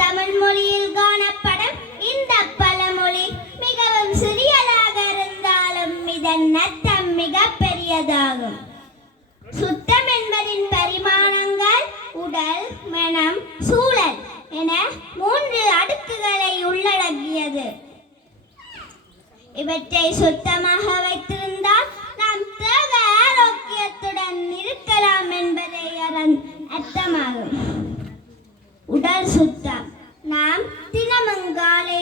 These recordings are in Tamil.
தமிழ் மொழியில் காணப்படும் இந்த பழமொழி மிகவும் சிறியதாக இருந்தாலும் இதன் அர்த்தம் மிக பெரியதாகும். சுத்தம் என்பதின் பரிமாணங்கள் உடல் மனம் சூழல் என மூன்று அடுக்குகளை உள்ளடக்கியது. இவற்றை சுத்தமாக வைத்திருந்தால் நாம் தேக ஆரோக்கியத்துடன் இருக்கலாம் என்பதை அர்த்தமாகும். உடல் சுத்தம் நாம் தினமும் காலை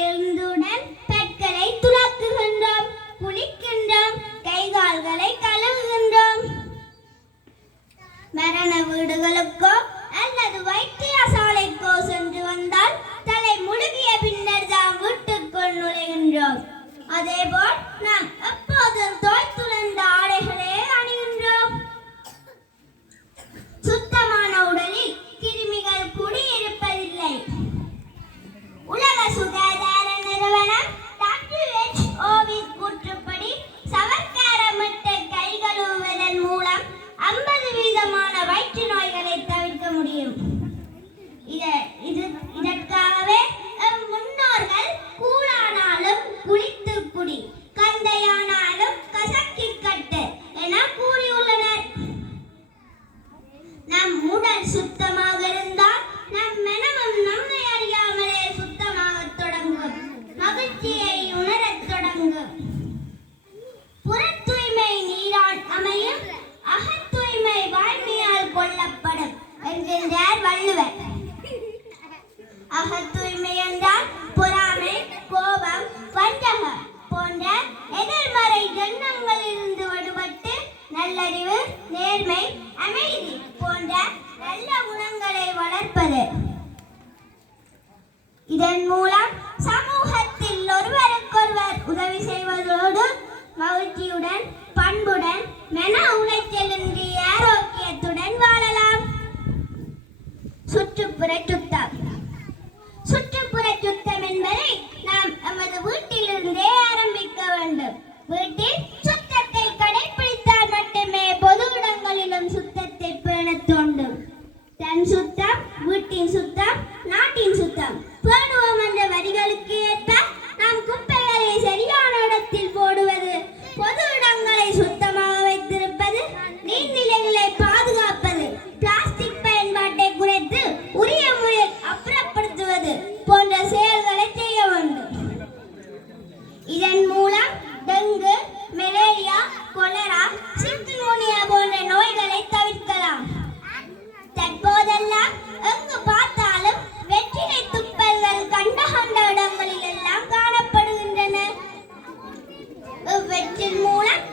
அகத் தூய்மை என்றால் பொறாமை கோபம் வஞ்சகம் போன்ற எதிர்மறை எண்ணங்களிலிருந்து விடுபட்டு நல்லறிவு நேர்மை அமைதி போன்ற நல்ல குணங்களை வளர்ப்பது. இதன் மூலம் சமூகத்தில் ஒருவருக்கொருவர் உதவி செய்வதோடு மகிழ்ச்சியுடன் பண்புடன் மன உளைச்சலின்றி ஆரோக்கியத்துடன் வாழலாம். சுற்றுப்புற சுற்றுப்புற வீட்டின் சுத்தம் இவற்றின் மூலம்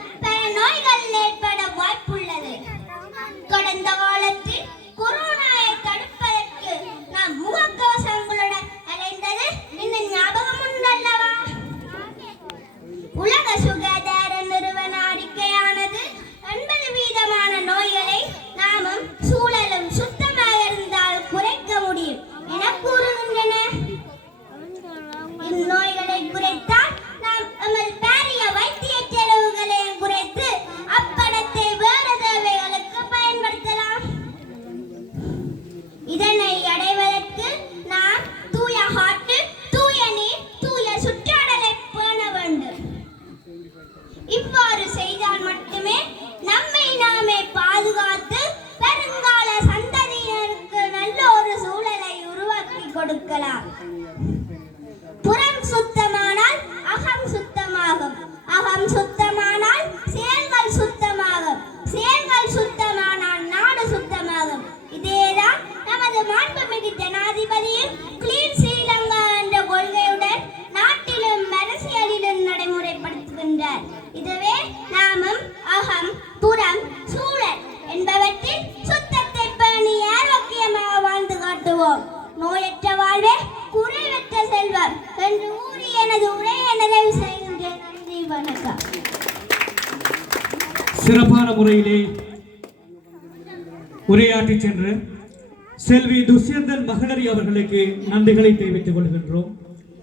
இதனை அடைவதற்கு நாம் தூய காற்று தூய நீர் தூய சுற்றாடலை பேண வேண்டும். இவ்வாறு செய்தால் மட்டுமே நம்மை நாமே பாதுகாத்து பெருங்கால சந்ததியினருக்கு நல்ல ஒரு சூழலை உருவாக்கி கொடுக்கலாம். புறம் சுத்த இதுவே நாமும் அகம் புறம் சூழல் என்பவற்றில் சுத்தத்தை பேணி ஆரோக்கியமாக வாழ்ந்து காட்டுவோம்? நோயற்ற வாழ்வே குறைவற்ற செல்வம் என்று கூறி எனது உரையை நிறைவு செய்கின்றேன். நன்றி வணக்கம். சிறப்பான முறையிலே உரையாற்றி சென்று செல்வி துஷ்யந்தன் மகளரி அவர்களுக்கு நன்றிகளை தெரிவித்துக் கொள்கின்றோம்.